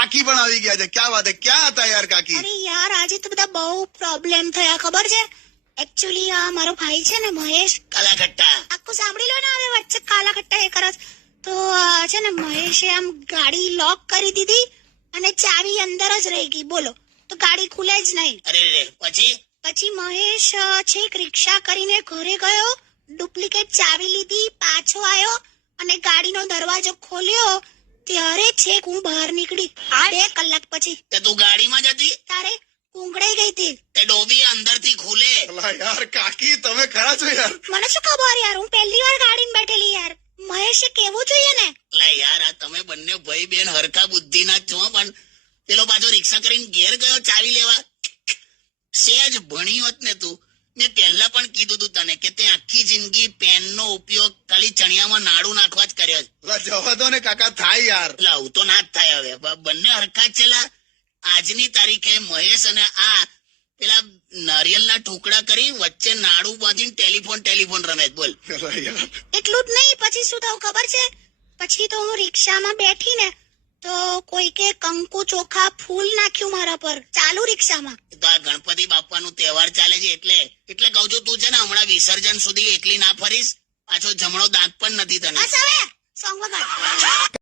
કાકી પણ આવી ગયા છે. ક્યાં વાત હે, ક્યાં હતા યાર કાકી? અરે યાર આજે તો બધા બહુ પ્રોબ્લેમ થયા ખબર છે. એકચ્યુઅલી આ મારો ભાઈ છે ને મહેશ, કાલાકટ્ટા આખું સાંભળી લો ને હવે વચ્ચે કાલા કટ્ટા એ કરે છે. તો છે ને મહેશે આમ ગાડી લોક કરી દીધી અને ચાવી અંદર જ રહી ગઈ. બોલો તો ગાડી ખુલે જ નહીં. અરે રે પછી મહેશ છેક રિક્ષા કરીને ઘરે ગયો, ડુપ્લિકેટ ચાવી લીધી, પાછો આવ્યો અને ગાડીનો દરવાજો ખોલ્યો ત્યારે છેક હું બહાર નીકળી 2 કલાક પછી. તે તું ગાડીમાં જ હતી? તારે કુંગળાઈ ગઈ હતી. તે ડોબી અંદરથી ખુલે. અલા યાર કાકી તમે ખરા છો યાર. મને શું ખબર યાર, હું પહેલી વાર ગાડીમાં બેઠેલી યાર. મહેશે કેવું જોઈએ ને. લા યાર આ તમે બંને ભાઈ બેન હરખા બુદ્ધિના જ છો, પણ પેલો પાછો રિક્ષા કરીને ઘેર ગયો ચાવી લેવા. સેજ ભણી હોત ને તું. મેં પહેલા પણ કીધું તું તને કે તે આખી જિંદગી પેનનો ઉપયોગ ખાલી ચણિયામાં નાડું નાખવા જ કર્યો છે. અલા જવા દો ને કાકા, થાય યાર. એટલે આવું તો ના જ થાય હવે. બંને હરખા જ છે લા. આજની તારીખે મહેશ અને આ પેલા નારિયેલના ટુકડા કરી વચ્ચે નાડું બાંધીને ટેલિફોન રમે છે. બોલ. અલા યાર એટલું જ નહીં, પછી શું થયું ખબર છે? પછી તો હું રિક્ષામાં બેઠી ને તો કોઈકે કંકુ ચોખા ફૂલ નાખ્યું મારા પર ચાલુ રિક્ષામાં. તો આ ગણપતિ બાપાનો તહેવાર ચાલે છે એટલે કહું છું તું છે ને હમણાં વિસર્જન સુધી એકલી ના ફરીશ. પાછો જમણો દાંત પણ નથી તને. બસ હવે સોંગ વગાડ.